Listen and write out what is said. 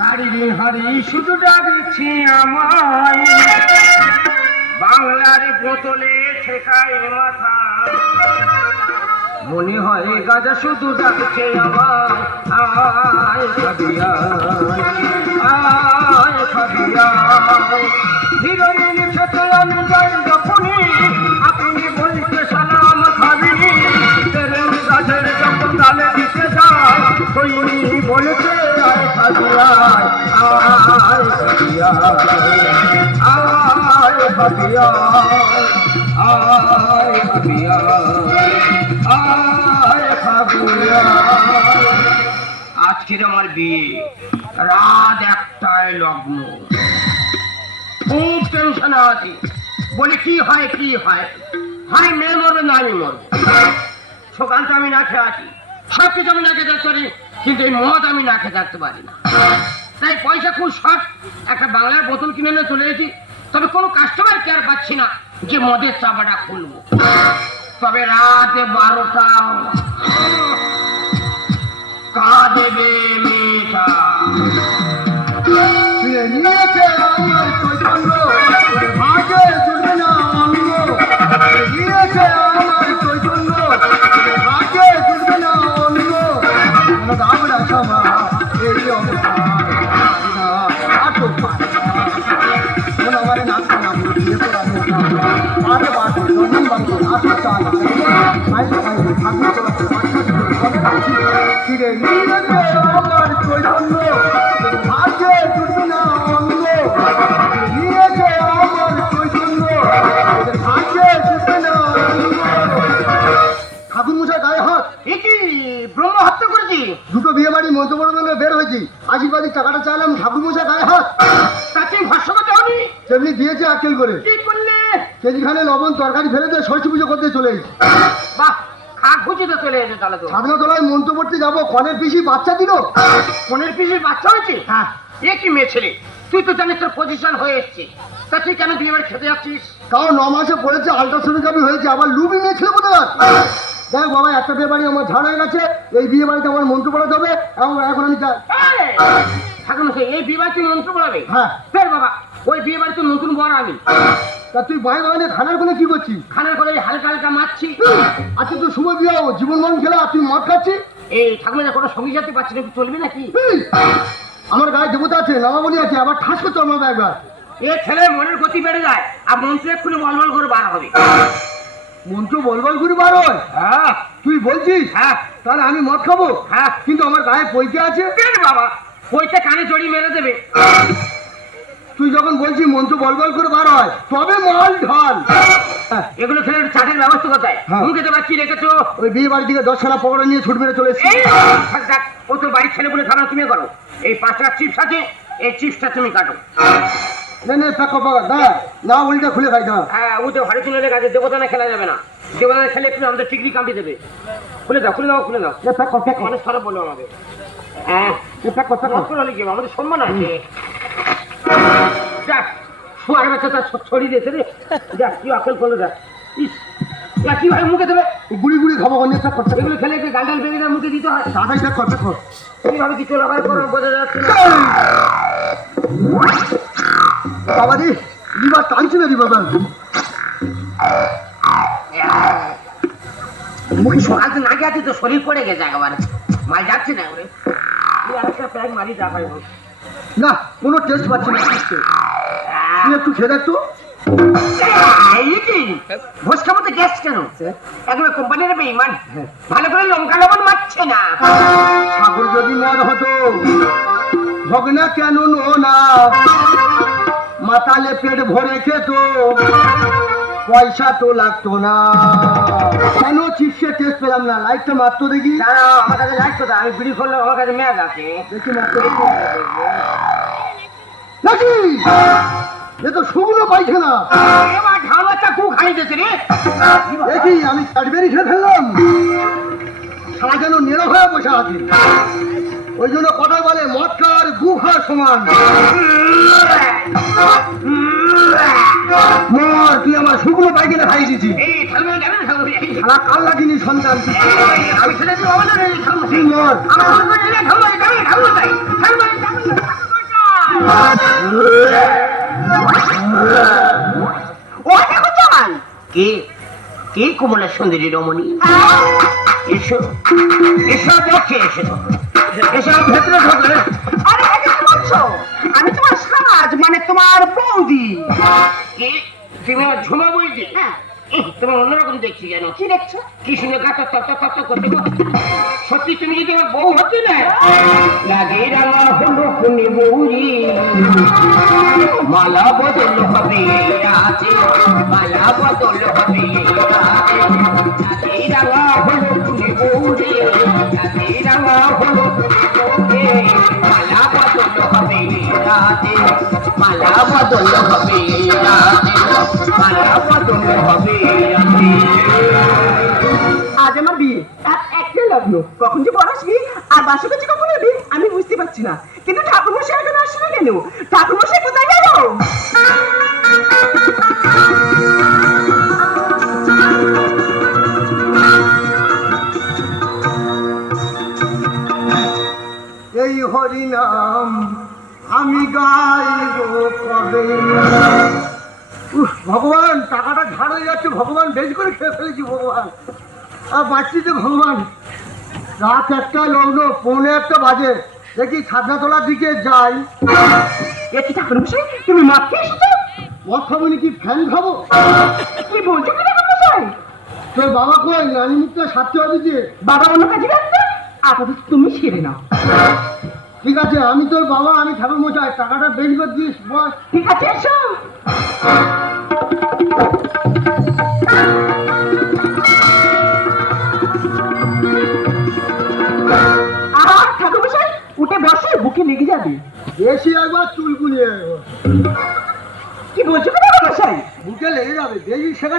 হারি হারি শুধু ডাকছি আমায়, বাংলার বোতলে ঠেকায় মাথা। মনে হয় গাজা শুধু ডাকছে আমায়, আয় খাবিয়া আয় খাবিয়া। হিরোইন খেতে আমি যাই যখনই, আপনি বলতে সালাম খাবি। ট্রেন গাছের যখন গালে দিতে যায়, কইনি বলছে আয় খাবিয়া আয় খাবিয়া আয় খাবিয়া আয় খাবিয়া আয় খাবিয়া। আজকের আমার বিয়ে, রাত 1টায় লগ্ন। খুব টেনশন আছি, বলি কি হয় কি হয়, হয় মেয়ে মরবে না আমি মরবো। সকাল তো আমি না খেয়ে আছি, সব কিছু আমি না খেয়ে থাকতে পারি, কিন্তু এই মদ আমি না খেয়ে থাকতে পারি না। তাই পয়সা খুব শর্ট, একটা বাংলার বোতল কিনে নিয়ে চলে এসেছি। তবে কোনো কাস্টমার কেয়ার পাচ্ছি না যে মদের চাপাটা খুলবো। তবে রাতে 12টা কা দেবে মেয়েটা। নিয়েছে আমার চৈতন্য, ভাগে জুড়বে না অঙ্গ। নিয়েছে আমার চৈতন্য, ভাগে জুড়বে না অঙ্গ। আমরা সভা এই অবস্থা আমার নাচা না দিয়ে পড়া আরে বাকি জন্ম বাকি আসো চাল ফিরে নিয়েছে আমার চৈতন্য, ভাগে জুড়বে না অঙ্গ। নিয়েছে আমার চৈতন্য, ভাগে জুড়বে না অঙ্গ। ঠাকুর মশাই গায়ে হাত, এ কি ব্রহ্ম হত্যা করেছি? দুটো বিয়ে বাড়ি মধ্যবর্তী বের হয়েছি, আশীর্বাদের টাকাটা চাইলাম, ঠাকুর মশাই গায়ে হাত। তাকে ভস্য করতে হবে। তেমনি দিয়েছে আক্কেল করে, কি করলে? কেজিখানে লবণ তরকারি ফেলে দিয়ে ষষ্ঠী পুজো করতে চলে এসেছি। বাহ, খা খুঁজে তো চলে এসে তাহলে তো। সাধনাতলায় মন্ত্র পড়তে যাবো, কনের পিসি বাচ্চা দিল। ফোনের পিসির বাচ্চা হয়েছে? হ্যাঁ। এ কি মেয়ে ছেলে, তুই তো জানিস তোর পজিশন হয়ে এসছে, তা তুই কেন বিয়ে বাড়ি খেতে যাচ্ছিস? তাও 9 মাসে পড়েছে, আলট্রাসোনোগ্রাফি হয়েছে, আবার লুবি মেয়ে ছিল কোথায়। দেখ বাবা, একটা বিয়ে বাড়ি আমার ঝাড় হয়ে গেছে, এই বিয়ে বাড়িতে আমার মন্ত্র পড়াতে হবে, এবং এখন আমি যাই। ঠাকুর মশাই, এই বিয়ে বাড়ি তুই মন্ত্র পড়াবে? হ্যাঁ। ফের বাবা, ওই বিয়ে বাড়িতে নতুন বর আমি। তা তুই বাই বাগানে খানার কোনে কি করছিস? খানার করে হালকা হালকা মারছি। আজকে তো শুভ বিয়ে, জীবন মান খেলা, তুই মদ খাচ্ছিস। এই ঠাকুর মশাই, কোনো সঙ্গী সাথে পাচ্ছি না, চলবে নাকি? আমার গায়ে দেবতা আছে, নামাবলি আছে, আবার ঠাস করতে হবে একবার। এ ছেলে মনের গতি বেড়ে যায়, আর মন্ত্র এক্ষুনি বলবল করে বার হবে। মন্ত্র বলবল করে বার হয়? হ্যাঁ। তুই বলছিস? হ্যাঁ। তাহলে আমি মদ খাবো? হ্যাঁ। কিন্তু আমার গায়ে পৈতে আছে। কেন বাবা, পয়সা কানে জড়ি মেরে দেবে। তুই যখন বলছিস মন্ত্র বলবল করে বার হয়, তবে মাল ঢাল। এগুলো খেলে একটু চাটের ব্যবস্থা কোথায়? হ্যাঁ। মুখে তো কি রেখেছো? ওই বিয়ে বাড়ি থেকে 10 খানা পকোড়া নিয়ে ছুট মেরে চলে এসেছি। এই থাক থাক, ও তোর বাড়ির ছেলে বলে খাবার তুমি করো। এই 5টা চিপস আছে, এই চিপসটা তুমি কাটো। নে পাকা পাকা দা, না উল্টা খুলে খাই না। হ্যাঁ, ও তো ভারী চুনের কাছে দেবতানা খেলা যাবে না। দেবতানা খেলে একটু আমাদের টিকরি কামড়ে দেবে। খুলে দাও খুলে দাও খুলে দাও। নে পাকা পাকা, মানুষ খারাপ বলো আমাদের। হ্যাঁ, নে পাকা পাকা। নষ্ট হলে কি হবে? আমাদের সম্মান আছে। যাক, শুয়ার বাচ্চা তার ছড়িয়ে দিয়েছে রে। যাক, কি আকেল করলো যাক। ইস, যা কি ভাই মুখে দেবে? গুড়ি গুড়ি খাবো, নে পাকা পাকা। এগুলো খেলে একটু গান্ডাল বেরিয়ে দেয়, মুখে দিতে হয়। দাদাই দেখ কত কর। এইভাবে কি চলাফেরা করো বোঝা যাচ্ছে না। বাবা রে, লিভার টানছে না রে বাবা। মুখে সকাল তো না গেছে তো শরীর পড়ে গেছে একেবারে, মাল যাচ্ছে না ওরে। তুই আরেকটা প্যাক মারি যা পাই বল। না, কোনো টেস্ট পাচ্ছি না। তুই একটু খেয়ে দেখ তো। ভোজ খাবো তো গ্যাস কেন? একবার কোম্পানির বেইমান, ভালো করে লঙ্কা লবণ মারছে না। সাগর যদি মদ হতো, ভগনা কেন না মাতালে পেট ভরে খেত, পয়সা তো লাগতো না। কেন চিপসে টেস্ট পেলাম না? লাইটটা মারতো দেখি। দাঁড়া, আমার কাছে লাইট কোথায়? আমি বিড়ি করলে আমার কাছে মেয়াদ আছে। দেখি মারতো নাকি? এ তো শুকনো পাইখানা। এবার ঢালাটা কু খাই দিয়েছে রে। দেখি আমি ক্যাডবেরি খেয়ে ফেললাম। সারা যেন নেড়ো হয়ে বসে আছে। ওই জন্য কথা বলে মদ খাওয়ার গু খাওয়ার সমান। মর, তুই আমার শুকনো পাইখানা খাইয়ে দিয়েছিস। শালা কাল লাগিনি সন্তান। আমি ছেলে তুই মর। কমলা সুন্দরী রমণী, এসো এসো দেখে এসো, এসো ভেতরে ঢোকে। আরে একে কি বলছো? আমি তোমার সাজ মানে তোমার বৌদি। কি তুমি আমার ঝুমা বলছি? হ্যাঁ। তোমার অন্যরকম দেখছি কেন? কি দেখছো? কি শুনে গাতা তত্ত্ব তত্ত্ব করতে গো? সত্যি তুমি যদি আমার বউ হতে না, লাগে রাঙা হলো খুনি বৌরি, মালা বদল হবে এই রাতে, মালা বদল হবে এই রাতে, লাগে রাঙা হলো খুনি বৌরি, লাগে রাঙা হলো খুনি বৌরি, মালা বদল হবে এই রাতে, মালা বদল হবে এই রাতে, মালা বদল হবে এই রাতে। আজ আমার বিয়ে, তার একটাই লগ্ন। কখন যে বড় আসবি আর বাসা কাছে কখন যাবি আমি বুঝতে পারছি না। কিন্তু ঠাকুরমশাই এখন আসছে না কেন? ঠাকুরমশাই কোথায় গেল? এই হরি নাম আমি গাইব কবে। ভগবান, টাকাটা ঝাড় হয়ে যাচ্ছে ভগবান, বেশ করে খেয়ে ফেলেছি ভগবান, আর বাঁচছি তো ভগবান। রাত 1টা লগ্ন, 1:45 বাজে, দেখি ছাদনাতলার দিকে যাই। একটি ঠাকুরমশাই তুমি মদ খেয়ে এসেছো? মদ খাবো নাকি ফ্যান খাবো? কি বলছো কি ঠাকুরমশাই? তোর বাবা কই? নানি মুখটা সারতে হবে যে। বাবা অন্য কাজে ব্যস্ত, আপাতত তুমি সেরে নাও। ঠিক আছে, আমি তোর বাবা, আমি ঠাকুর মশাই, টাকাটা বেশ করে দিস বস। ঠিক আছে এসো। ঠাকুরমশাই উঠে বসে, বুকে লেগে যাবে। বেশি একবার চুল কুলিয়ে কি বলছো কি ঠাকুরমশাই? বুকে লেগে যাবে, বেশি শেখা